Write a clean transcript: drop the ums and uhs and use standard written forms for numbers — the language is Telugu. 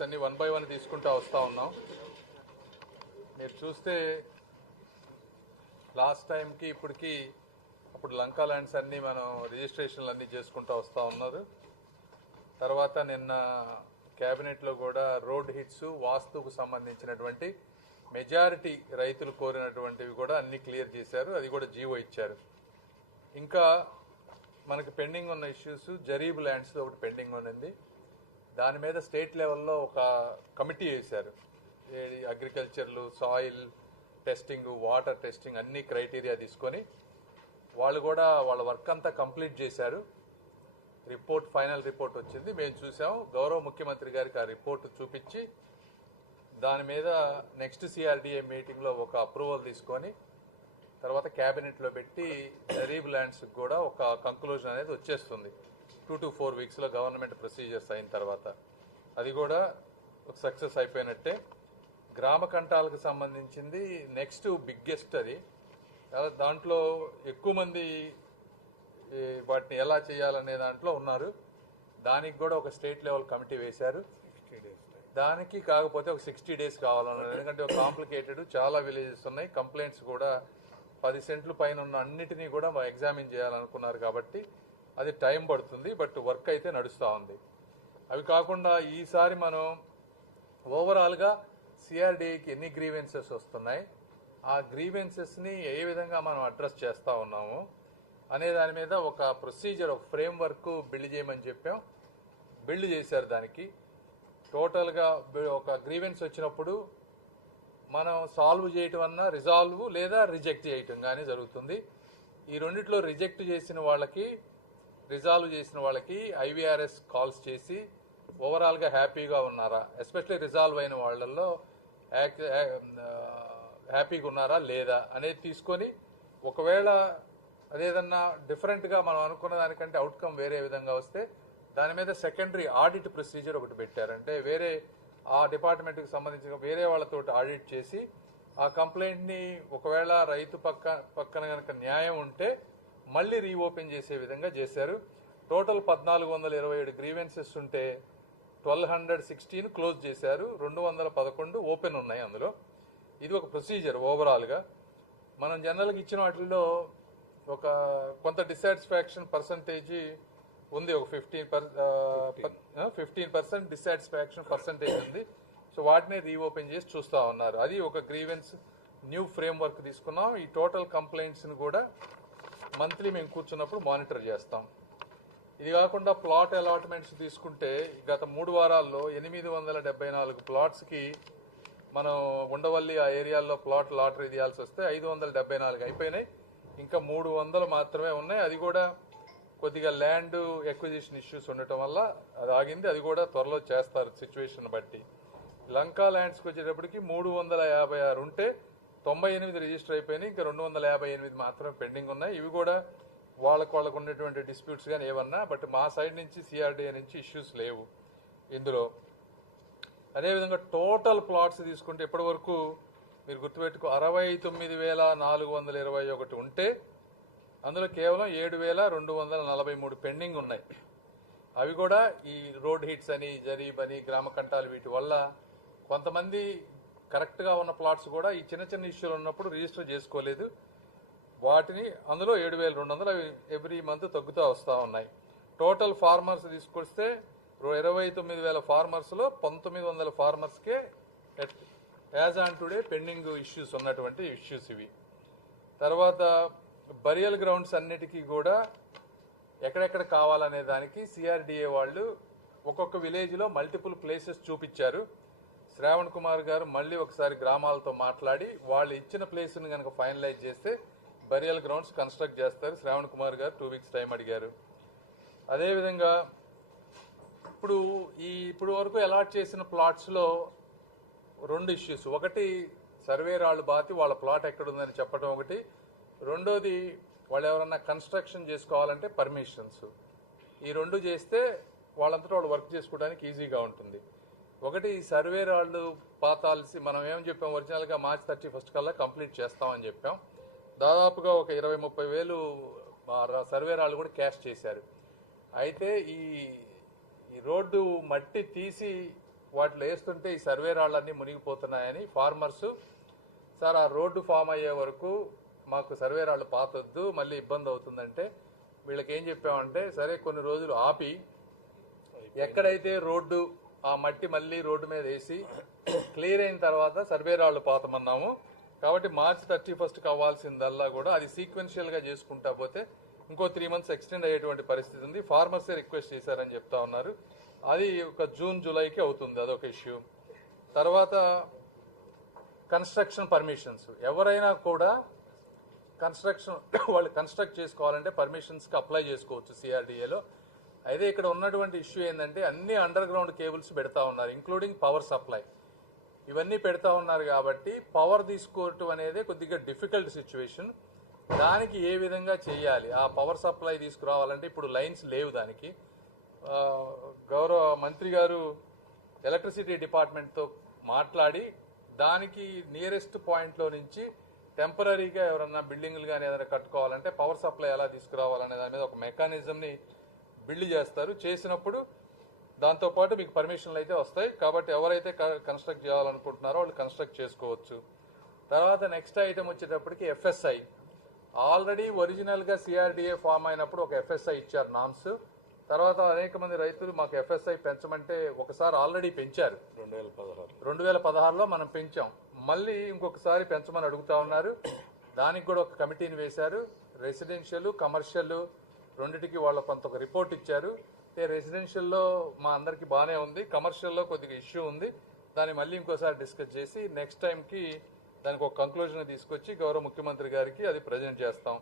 ఇష్యూస్ అన్ని 1 by 1 తీసుకుంటూ వస్తూ ఉన్నాం. మీరు చూస్తే లాస్ట్ టైంకి ఇప్పటికి అప్పుడు లంకా ల్యాండ్స్ అన్నీ మనం రిజిస్ట్రేషన్లు అన్నీ చేసుకుంటూ వస్తూ ఉన్నారు. తర్వాత నిన్న క్యాబినెట్లో కూడా రోడ్ హిట్స్ వాస్తుకు సంబంధించినటువంటి మెజారిటీ రైతులు కోరినటువంటివి కూడా అన్ని క్లియర్ చేశారు. అది కూడా జీవో ఇచ్చారు. ఇంకా మనకి పెండింగ్ ఉన్న ఇష్యూస్ జరీబ్ ల్యాండ్స్ ఒకటి పెండింగ్ ఉన్నది. దాని మీద స్టేట్ లెవెల్లో ఒక కమిటీ వేశారు. అగ్రికల్చర్లు, సాయిల్ టెస్టింగ్, వాటర్ టెస్టింగ్ అన్ని క్రైటీరియా తీసుకొని వాళ్ళు కూడా వాళ్ళ వర్క్ అంతా కంప్లీట్ చేశారు. రిపోర్ట్, ఫైనల్ రిపోర్ట్ వచ్చింది, మేము చూసాం. గౌరవ ముఖ్యమంత్రి గారికి ఆ రిపోర్ట్ చూపించి దాని మీద నెక్స్ట్ సిఆర్డిఏ మీటింగ్లో ఒక అప్రూవల్ తీసుకొని తర్వాత క్యాబినెట్లో పెట్టి జరీబ్ ల్యాండ్స్కి కూడా ఒక కంక్లూజన్ అనేది వచ్చేస్తుంది 2 to 4 వీక్స్లో గవర్నమెంట్ ప్రొసీజర్స్ అయిన తర్వాత. అది కూడా ఒక సక్సెస్ అయిపోయినట్టే. గ్రామ కంటాలకు సంబంధించింది నెక్స్ట్ బిగ్గెస్ట్. అది దాంట్లో ఎక్కువ మంది వాటిని ఎలా చేయాలనే దాంట్లో ఉన్నారు. దానికి కూడా ఒక స్టేట్ లెవెల్ కమిటీ వేశారు. దానికి కాకపోతే ఒక 60 days కావాలన్నారు. ఎందుకంటే ఒక కాంప్లికేటెడ్, చాలా విలేజెస్ ఉన్నాయి, కంప్లైంట్స్ కూడా 10 సెంట్లు పైన ఉన్న అన్నిటినీ కూడా ఎగ్జామిన్ చేయాలనుకున్నారు. కాబట్టి అది టైం పడుతుంది. బట్ వర్క్ అయితే నడుస్తూ ఉంది. అవి కాకుండా ఈసారి మనం ఓవరాల్గా సిఆర్డీఏకి ఎన్ని గ్రీవెన్సెస్ వస్తున్నాయి, ఆ గ్రీవెన్సెస్ని ఏ విధంగా మనం అడ్రస్ చేస్తూ ఉన్నాము అనే దాని మీద ఒక ప్రొసీజర్, ఒక ఫ్రేమ్ వర్క్ బిల్డ్ చేయమని చెప్పాం. బిల్డ్ చేశారు. దానికి టోటల్గా ఒక గ్రీవెన్స్ వచ్చినప్పుడు మనం సాల్వ్ చేయటం అన్నా రిజాల్వ్ లేదా రిజెక్ట్ చేయటం కానీ జరుగుతుంది. ఈ రెండిట్లో రిజెక్ట్ చేసిన వాళ్ళకి, రిజాల్వ్ చేసిన వాళ్ళకి ఐవీఆర్ఎస్ కాల్స్ చేసి ఓవరాల్గా హ్యాపీగా ఉన్నారా, ఎస్పెషల్లీ రిజాల్వ్ అయిన వాళ్ళల్లో హ్యాపీగా ఉన్నారా లేదా అనేది తీసుకొని, ఒకవేళ అదేదన్నా డిఫరెంట్గా మనం అనుకున్న దానికంటే అవుట్కమ్ వేరే విధంగా వస్తే దాని మీద సెకండరీ ఆడిట్ ప్రొసీజర్ ఒకటి పెట్టారు. అంటే వేరే ఆ డిపార్ట్మెంట్కి సంబంధించిన వేరే వాళ్ళతో ఆడిట్ చేసి ఆ కంప్లైంట్ని ఒకవేళ రైతు పక్కన కనుక న్యాయం ఉంటే మళ్ళీ రీఓపెన్ చేసే విధంగా చేశారు. టోటల్ 1427 గ్రీవెన్సెస్ ఉంటే 1216 క్లోజ్ చేశారు, 211 ఓపెన్ ఉన్నాయి అందులో. ఇది ఒక ప్రొసీజర్ ఓవరాల్గా. మనం జనరల్గా ఇచ్చిన వాటిల్లో ఒక కొంత డిసాటిస్ఫాక్షన్ పర్సంటేజ్ ఉంది, ఒక 15% డిసాటిస్ఫాక్షన్ పర్సంటేజ్ ఉంది. సో వాటిని రీఓపెన్ చేసి చూస్తూ ఉన్నారు. అది ఒక గ్రీవెన్స్ న్యూ ఫ్రేమ్ వర్క్ తీసుకున్నాం. ఈ టోటల్ కంప్లైంట్స్ని కూడా మంత్లీ మేము కూర్చున్నప్పుడు మానిటర్ చేస్తాం. ఇది కాకుండా ప్లాట్ అలాట్మెంట్స్ తీసుకుంటే గత 3 వారాల్లో 874 ప్లాట్స్కి మనం ఉండవల్లి ఆ ఏరియాల్లో ప్లాట్ లాటరీ తీయాల్సి వస్తే 574 అయిపోయినాయి. ఇంకా 300 మాత్రమే ఉన్నాయి. అది కూడా కొద్దిగా ల్యాండ్ ఎక్విజిషన్ ఇష్యూస్ ఉండటం వల్ల అది ఆగింది. అది కూడా త్వరలో చేస్తారు సిచ్యువేషన్ బట్టి. లంకా ల్యాండ్స్కి వచ్చేటప్పటికి 356 ఉంటే 98 రిజిస్టర్ అయిపోయినాయి. ఇంకా 258 మాత్రమే పెండింగ్ ఉన్నాయి. ఇవి కూడా వాళ్ళకు ఉన్నటువంటి డిస్ప్యూట్స్ కానీ ఏమన్నా, బట్ మా సైడ్ నుంచి సిఆర్డీఏ నుంచి ఇష్యూస్ లేవు ఇందులో. అదేవిధంగా టోటల్ ప్లాట్స్ తీసుకుంటే ఇప్పటి వరకు మీరు గుర్తుపెట్టుకో 69,421 ఉంటే అందులో కేవలం 7,243 పెండింగ్ ఉన్నాయి. అవి కూడా ఈ రోడ్ హిట్స్ అని, జరీబ్ అని, గ్రామ కంటాలు వీటి వల్ల కొంతమంది కరెక్ట్గా ఉన్న ప్లాట్స్ కూడా ఈ చిన్న చిన్న ఇష్యూలు ఉన్నప్పుడు రిజిస్టర్ చేసుకోలేదు. వాటిని అందులో 7,200 అవి ఎవ్రీ మంత్ తగ్గుతూ వస్తూ ఉన్నాయి. టోటల్ ఫార్మర్స్ తీసుకొస్తే 29,000 ఫార్మర్స్లో 1,900 ఫార్మర్స్కే as on today pending issues ఉన్నటువంటి ఇష్యూస్ ఇవి. తర్వాత బరియల్ గ్రౌండ్స్ అన్నిటికీ కూడా ఎక్కడెక్కడ కావాలనే దానికి సిఆర్డీఏ వాళ్ళు ఒక్కొక్క విలేజ్లో మల్టిపుల్ ప్లేసెస్ చూపించారు. శ్రావణ్ కుమార్ గారు మళ్ళీ ఒకసారి గ్రామాలతో మాట్లాడి వాళ్ళు ఇచ్చిన ప్లేస్ని కనుక ఫైనలైజ్ చేస్తే బరియల్ గ్రౌండ్స్ కన్స్ట్రక్ట్ చేస్తారు. శ్రావణ్ కుమార్ గారు 2 వీక్స్ టైం అడిగారు. అదేవిధంగా ఇప్పుడు వరకు అలాట్ చేసిన ప్లాట్స్లో 2 ఇష్యూస్. ఒకటి సర్వే రాళ్ళు బాతి వాళ్ళ ప్లాట్ ఎక్కడుందని చెప్పడం ఒకటి. రెండోది వాళ్ళు ఎవరన్నా కన్స్ట్రక్షన్ చేసుకోవాలంటే పర్మిషన్స్. ఈ 2 చేస్తే వాళ్ళంతటా వాళ్ళు వర్క్ చేసుకోవడానికి ఈజీగా ఉంటుంది. ఒకటి సర్వే రాళ్ళు పాతాల్సి మనం ఏం చెప్పాం, ఒరిజినల్గా March 31 కల్లా కంప్లీట్ చేస్తామని చెప్పాం. దాదాపుగా ఒక 20-30 వేలు సర్వే రాళ్ళు కూడా క్యాష్ చేశారు. అయితే ఈ రోడ్డు మట్టి తీసి వాటిలో వేస్తుంటే ఈ సర్వే రాళ్ళన్నీ మునిగిపోతున్నాయని ఫార్మర్స్ సార్ ఆ రోడ్డు ఫామ్ అయ్యే వరకు మాకు సర్వే రాళ్ళు పాతొద్దు మళ్ళీ ఇబ్బంది అవుతుందంటే వీళ్ళకి ఏం చెప్పామంటే సరే కొన్ని రోజులు ఆపి ఎక్కడైతే రోడ్డు ఆ మట్టి మళ్ళీ రోడ్డు మీద వేసి క్లియర్ అయిన తర్వాత సర్వే రాళ్ళు పాతమన్నాము. కాబట్టి మార్చి 31కి అవ్వాల్సిందల్లా కూడా అది సీక్వెన్షియల్ గా చేసుకుంటా పోతే ఇంకో 3 months ఎక్స్టెండ్ అయ్యేటువంటి పరిస్థితి ఉంది. ఫార్మర్సే రిక్వెస్ట్ చేశారని చెప్తా ఉన్నారు. అది ఒక జూన్ జూలైకి అవుతుంది, అదొక ఇష్యూ. తర్వాత కన్స్ట్రక్షన్ పర్మిషన్స్, ఎవరైనా కూడా కన్స్ట్రక్షన్ వాళ్ళు కన్స్ట్రక్ట్ చేసుకోవాలంటే పర్మిషన్స్కి అప్లై చేసుకోవచ్చు సిఆర్డీఏలో. అయితే ఇక్కడ ఉన్నటువంటి ఇష్యూ ఏంటంటే అన్ని అండర్ గ్రౌండ్ కేబుల్స్ పెడతా ఉన్నారు, ఇంక్లూడింగ్ పవర్ సప్లై. ఇవన్నీ పెడతా ఉన్నారు కాబట్టి పవర్ తీసుకోవటం అనేది కొద్దిగా డిఫికల్ట్ సిచ్యువేషన్. దానికి ఏ విధంగా చేయాలి, ఆ పవర్ సప్లై తీసుకురావాలంటే ఇప్పుడు లైన్స్ లేవు. దానికి గౌరవ మంత్రి గారు ఎలక్ట్రిసిటీ డిపార్ట్మెంట్తో మాట్లాడి దానికి నియరెస్ట్ పాయింట్లో నుంచి టెంపరీగా ఎవరన్నా బిల్డింగ్లు కానీ ఏదైనా కట్టుకోవాలంటే పవర్ సప్లై ఎలా తీసుకురావాలనే దాని మీద ఒక మెకానిజంని బిల్డ్ చేస్తారు. చేసినప్పుడు దాంతోపాటు మీకు పర్మిషన్లు అయితే వస్తాయి. కాబట్టి ఎవరైతే కన్స్ట్రక్ట్ చేయాలనుకుంటున్నారో వాళ్ళు కన్స్ట్రక్ట్ చేసుకోవచ్చు. తర్వాత నెక్స్ట్ ఐటమ్ వచ్చేటప్పటికి ఎఫ్ఎస్ఐ. ఆల్రెడీ ఒరిజినల్గా సిఆర్డీఏ ఫామ్ అయినప్పుడు ఒక ఎఫ్ఎస్ఐ ఇచ్చారు నామ్స్. తర్వాత అనేక మంది రైతులు మాకు ఎఫ్ఎస్ఐ పెంచమంటే ఒకసారి ఆల్రెడీ పెంచారు, 2016లో మనం పెంచాం. మళ్ళీ ఇంకొకసారి పెంచమని అడుగుతా ఉన్నారు. దానికి కూడా ఒక కమిటీని వేశారు. రెసిడెన్షియల్ కమర్షియల్ రెండిటికి వాళ్ళు కొంత ఒక రిపోర్ట్ ఇచ్చారు. రెసిడెన్షియల్లో మా అందరికి బాగానే ఉంది, కమర్షియల్లో కొద్దిగా ఇష్యూ ఉంది. దాన్ని మళ్ళీ ఇంకోసారి డిస్కస్ చేసి నెక్స్ట్ టైంకి దానికి ఒక కంక్లూజన్ తీసుకొచ్చి గౌరవ ముఖ్యమంత్రి గారికి అది ప్రజెంట్ చేస్తాం.